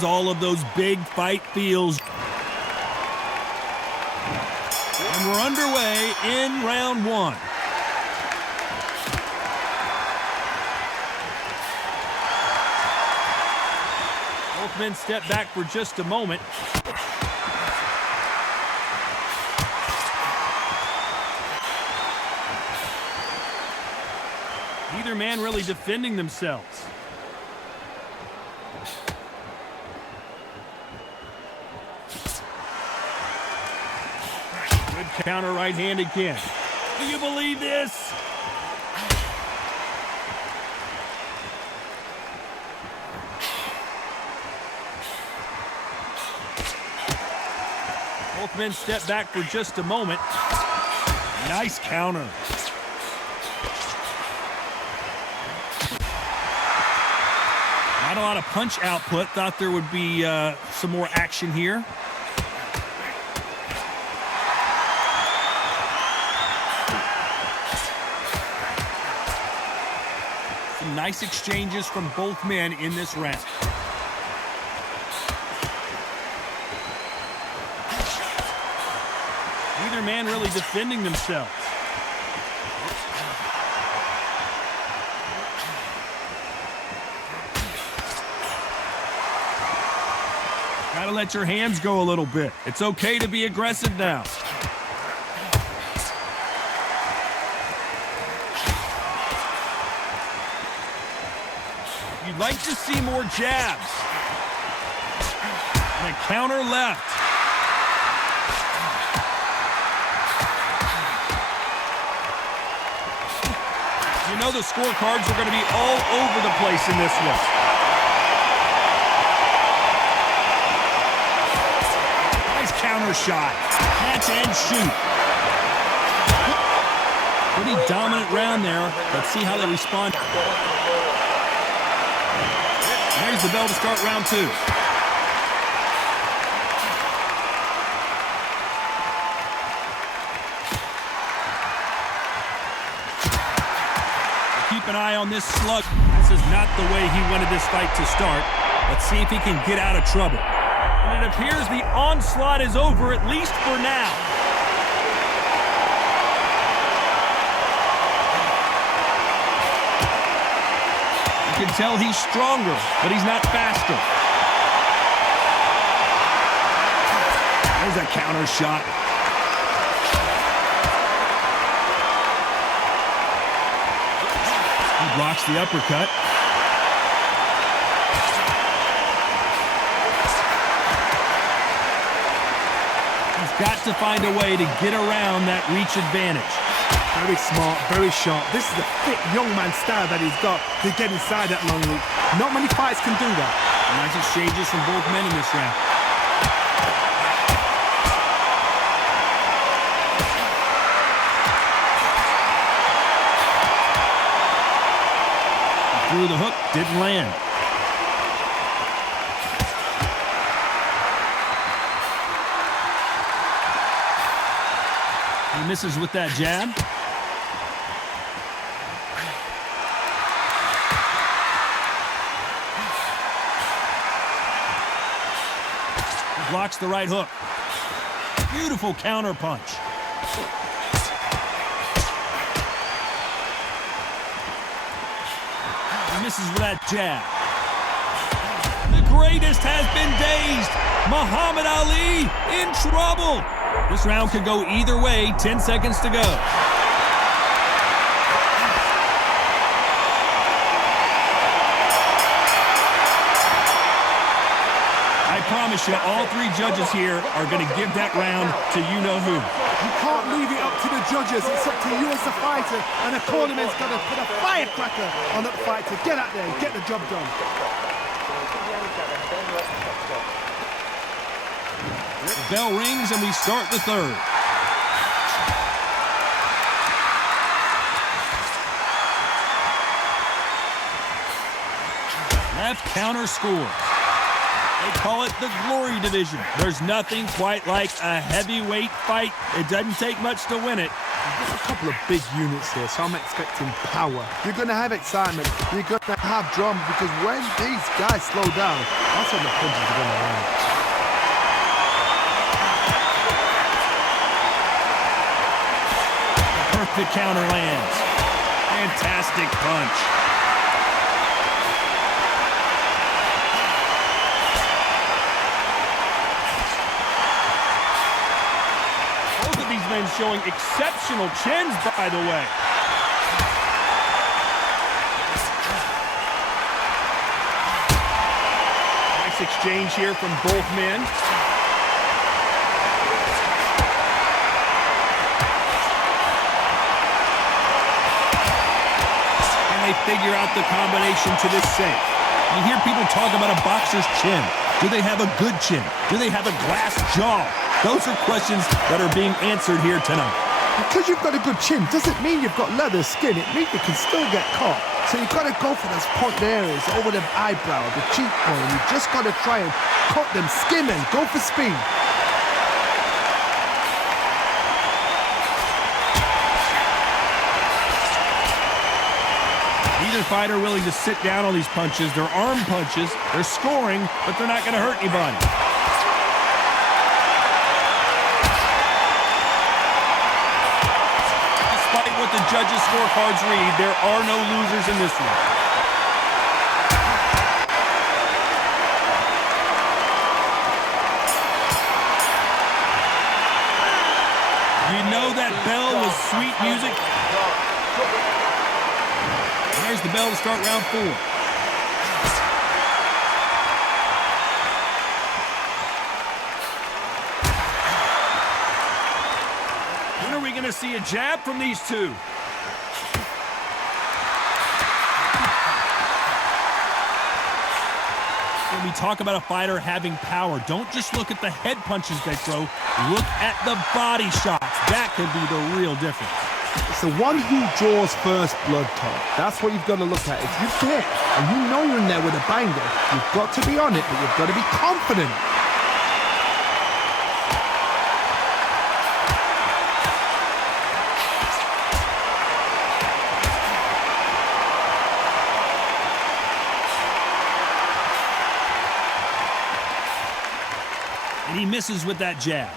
All of those big fight feels. And we're underway in round one. Both men step back for just a moment. Neither man really defending themselves. Counter right hand again. Do you believe this? Both men step back for just a moment. Nice counter. Not a lot of punch output. Thought there would be some more action here. Nice exchanges from both men in this round. Neither man really defending themselves. Gotta let your hands go a little bit. It's okay to be aggressive now. You'd like to see more jabs. And a counter left. You know the scorecards are going to be all over the place in this one. Nice counter shot. Catch and shoot. Pretty dominant round there. Let's see how they respond. There's the bell to start round two. Keep an eye on this slug. This is not the way he wanted this fight to start. Let's see if he can get out of trouble. And it appears the onslaught is over, at least for now. You can tell he's stronger, but he's not faster. There's a counter shot. He blocks the uppercut. He's got to find a way to get around that reach advantage. Very smart, very sharp. This is the fit young man style that he's got to get inside that long reach. Not many fights can do that. Nice exchanges from both men in this round. He threw the hook, didn't land. He misses with that jab. Blocks the right hook. Beautiful counter punch. He misses with that jab. The greatest has been dazed. Muhammad Ali in trouble. This round could go either way. 10 seconds to go. I promise you, all three judges here are going to give that round to you-know-who. You can't leave it up to the judges. It's up to you as the fighter, and the tournament's got to put a firecracker on that fight to get out there and get the job done. The bell rings and we start the third. Left counter scores. They call it the glory division. There's nothing quite like a heavyweight fight. It doesn't take much to win it. There's a couple of big units here, so I'm expecting power. You're going to have excitement. You're going to have drama, because when these guys slow down, that's when the punches are going to land. Perfect counter lands. Fantastic punch. Both of these men showing exceptional chins, by the way. Nice exchange here from both men. They figure out the combination to this safe. You hear people talk about a boxer's chin. Do they have a good chin? Do they have a glass jaw? Those are questions that are being answered here tonight. Because you've got a good chin doesn't mean you've got leather skin. It means you can still get caught. So you've got to go for those point areas over the eyebrow, the cheekbone. You've just got to try and cut them, skim them, go for speed. Neither fighter willing to sit down on these punches. They're arm punches. They're scoring, but they're not going to hurt anybody. Despite what the judges' scorecards read, there are no losers in this one. You know that bell was sweet music. There's the bell to start round 4. When are we going to see a jab from these two? When we talk about a fighter having power, don't just look at the head punches they throw. Look at the body shots. That could be the real difference. It's the one who draws first blood, Tom. That's what you've got to look at. If you hit and you know you're in there with a banger, you've got to be on it, but you've got to be confident. And he misses with that jab.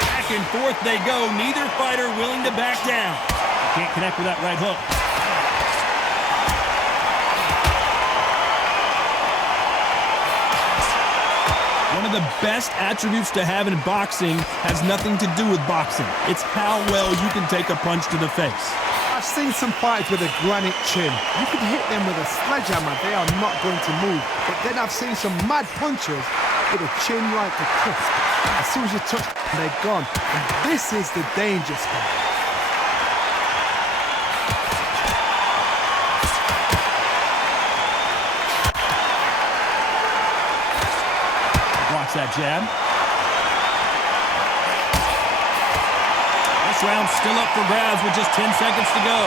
Back and forth they go. Neither fighter willing to back down. Can't connect with that right hook. One of the best attributes to have in boxing has nothing to do with boxing. It's how well you can take a punch to the face. I've seen some fighters with a granite chin. You can hit them with a sledgehammer, they are not going to move. But then I've seen some mad punchers with a chin like a crisp. As soon as you touch them, they're gone. And this is the danger spot. Blocks that jab. This round's still up for grabs with just 10 seconds to go.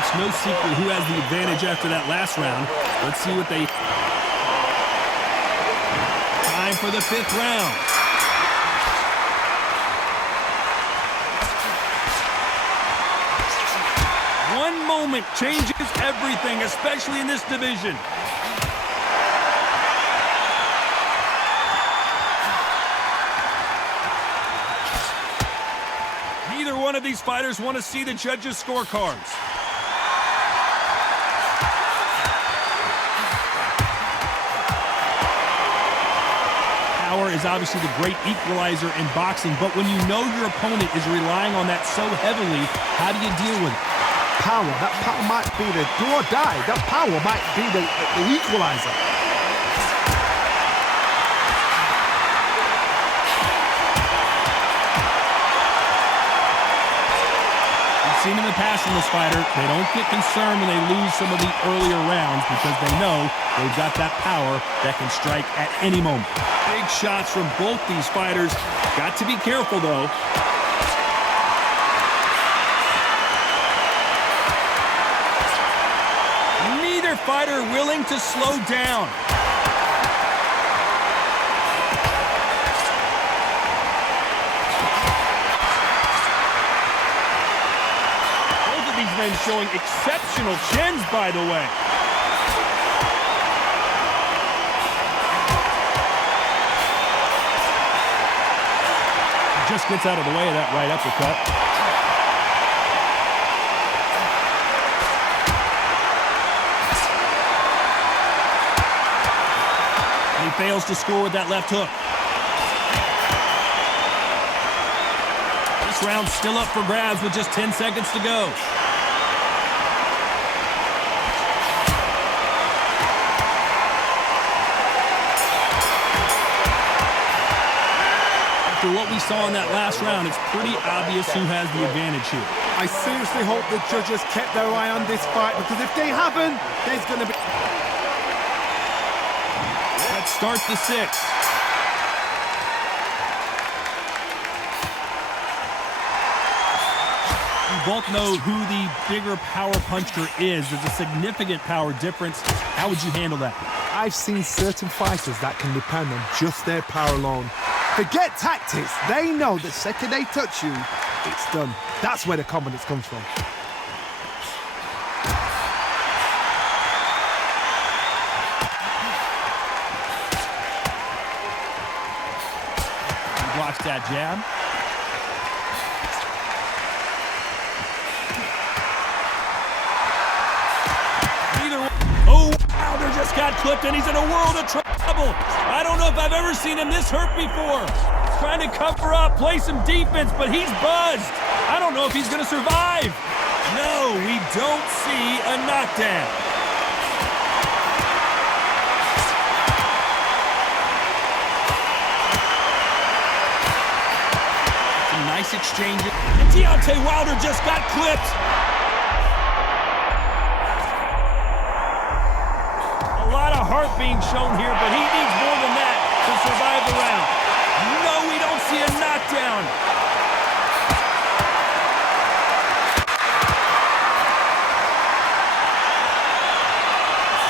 It's no secret who has the advantage after that last round. Let's see what they... Time for the 5th round. One moment changes everything, especially in this division. Neither one of these fighters want to see the judges' scorecards. Power is obviously the great equalizer in boxing, but when you know your opponent is relying on that so heavily, how do you deal with it? Power, that power might be the do or die. That power might be the equalizer. We've seen in the past in this fighter, they don't get concerned when they lose some of the earlier rounds because they know they've got that power that can strike at any moment. Big shots from both these fighters. Got to be careful, though. Neither fighter willing to slow down. Men showing exceptional chins, by the way. Just gets out of the way of that right uppercut. And he fails to score with that left hook. This round's still up for grabs with just 10 seconds to go. After what we saw in that last round, it's pretty obvious who has the advantage here. I seriously hope the judges kept their eye on this fight, because if they haven't, there's going to be... Let's start the sixth. We both know who the bigger power puncher is. There's a significant power difference. How would you handle that? I've seen certain fighters that can depend on just their power alone. Forget tactics. They know the second they touch you, it's done. That's where the confidence comes from. He blocks that jab. Just got clipped and he's in a world of trouble. I don't know if I've ever seen him this hurt before. Trying to cover up, play some defense, but he's buzzed. I don't know if he's going to survive. No, we don't see a knockdown. Some nice exchange. And Deontay Wilder just got clipped. Heart being shown here, but he needs more than that to survive the round. No, we don't see a knockdown.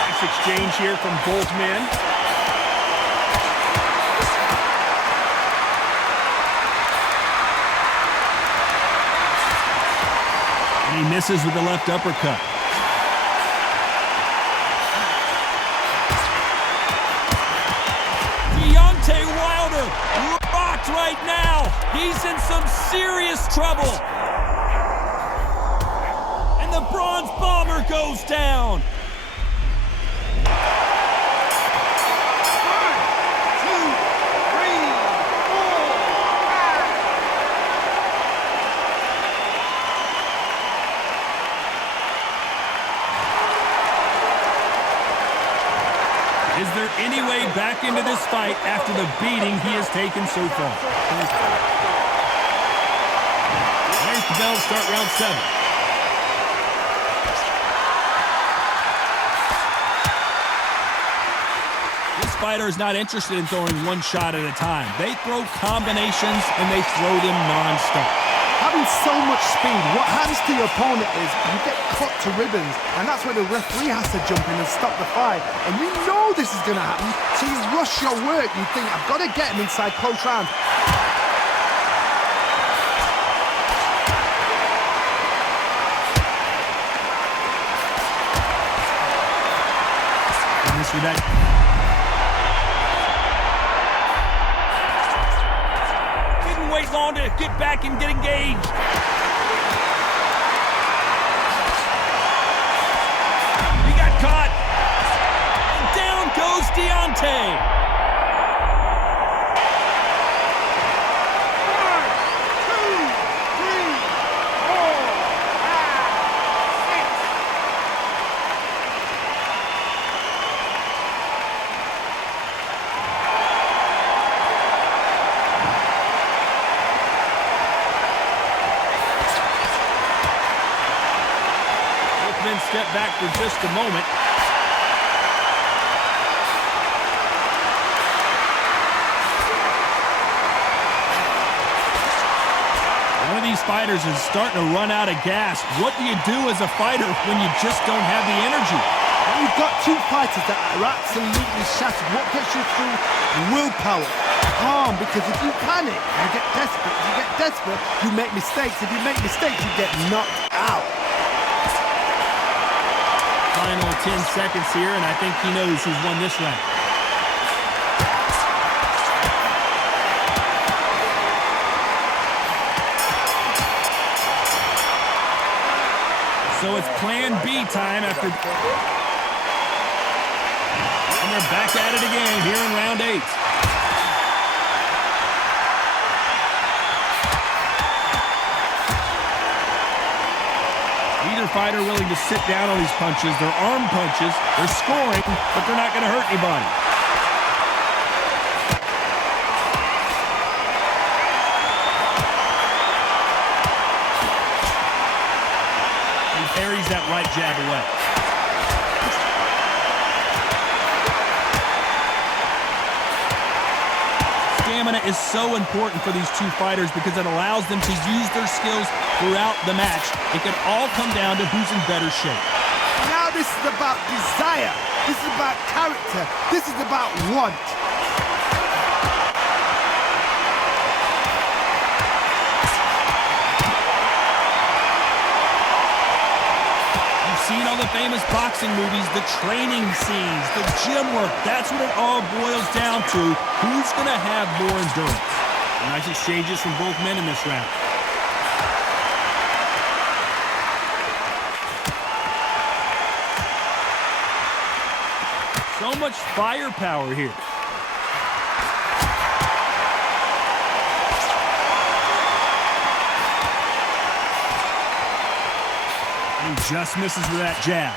Nice exchange here from both men. And he misses with the left uppercut. Rocked right now. He's in some serious trouble. And the Bronze Bomber goes down. 1, 2, 3, 4. Is there any way back into this fight after the beating he has taken so far? There's the bell, start round 7. This fighter is not interested in throwing one shot at a time. They throw combinations and they throw them non-stop. Having so much speed, what happens to your opponent is you get cut to ribbons, and that's where the referee has to jump in and stop the fight. And you know this is going to happen, so you rush your work. You think, I've got to get him inside close round. And this with that. Wait long to get back and get engaged. He got caught. And down goes Deontay. 1, 2, 3, 4, 5, 6. back for just a moment. One of these fighters is starting to run out of gas. What do you do as a fighter when you just don't have the energy? When you've got two fighters that are absolutely shattered, what gets you through? Willpower. Calm, because if you panic, you get desperate. If you get desperate, you make mistakes. If you make mistakes, you get knocked out. Final 10 seconds here, and I think he knows who's won this round. So it's plan B time after... And they're back at it again here in round 8. Either fighter willing to sit down on these punches. They're arm punches. They're scoring, but they're not going to hurt anybody. Parries that right jab away. Stamina is so important for these two fighters because it allows them to use their skills throughout the match. It can all come down to who's in better shape. Now this is about desire. This is about character. This is about want. Seen all the famous boxing movies, the training scenes, the gym work. That's what it all boils down to. Who's going to have more endurance? Nice exchanges from both men in this round. So much firepower here. He just misses with that jab.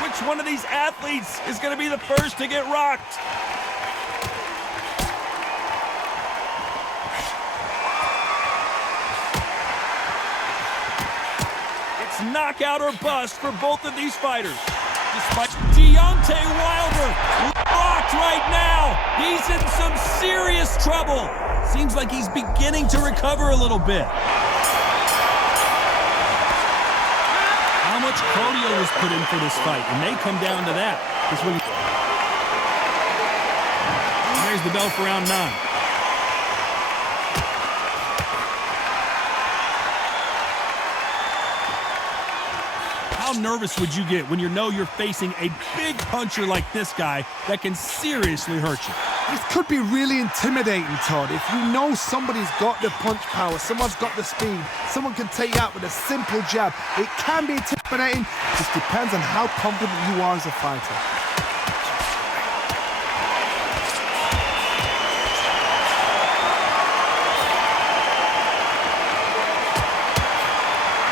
Which one of these athletes is going to be the first to get rocked? It's knockout or bust for both of these fighters. Despite Deontay Wilder locked right now. He's in some serious trouble. Seems like he's beginning to recover a little bit. How much cardio was put in for this fight? It may come down to that. There's the bell for round 9. How nervous would you get when you know you're facing a big puncher like this guy that can seriously hurt you? This could be really intimidating, Todd. If you know somebody's got the punch power, someone's got the speed, someone can take you out with a simple jab, it can be intimidating. It just depends on how confident you are as a fighter.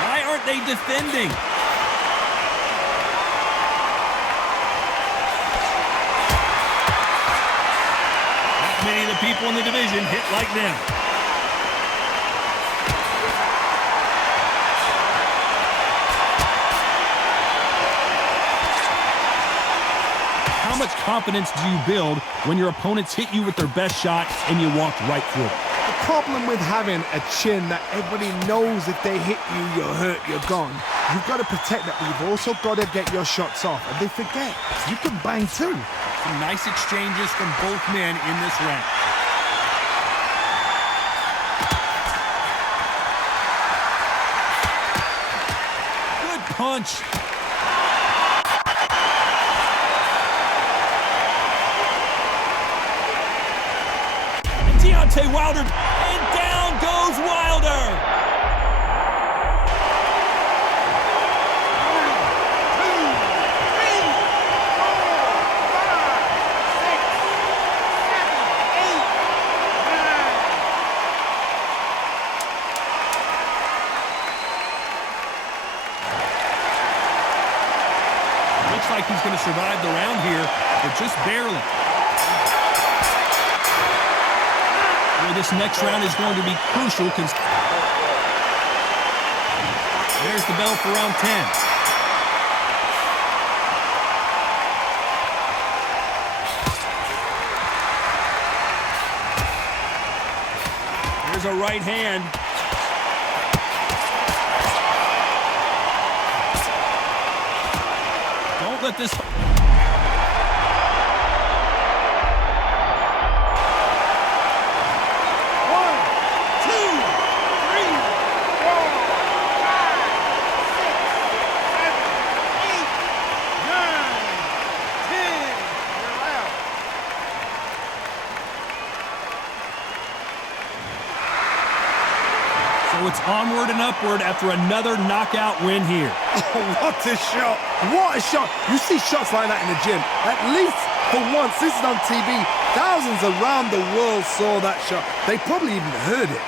Why aren't they defending? Many of the people in the division hit like them. How much confidence do you build when your opponents hit you with their best shot and you walk right through it? The problem with having a chin that everybody knows if they hit you, you're hurt, you're gone. You've got to protect that, but you've also got to get your shots off. And they forget, you can bang too. Some nice exchanges from both men in this round. Good punch. And Deontay Wilder, and down goes Wilder. Looks like he's going to survive the round here, but just barely. This next round is going to be crucial. There's the bell for round 10. There's a right hand. Don't let this... So it's onward and upward after another knockout win here. Oh, what a shot. What a shot. You see shots like that in the gym. At least for once, this is on TV. Thousands around the world saw that shot. They probably even heard it.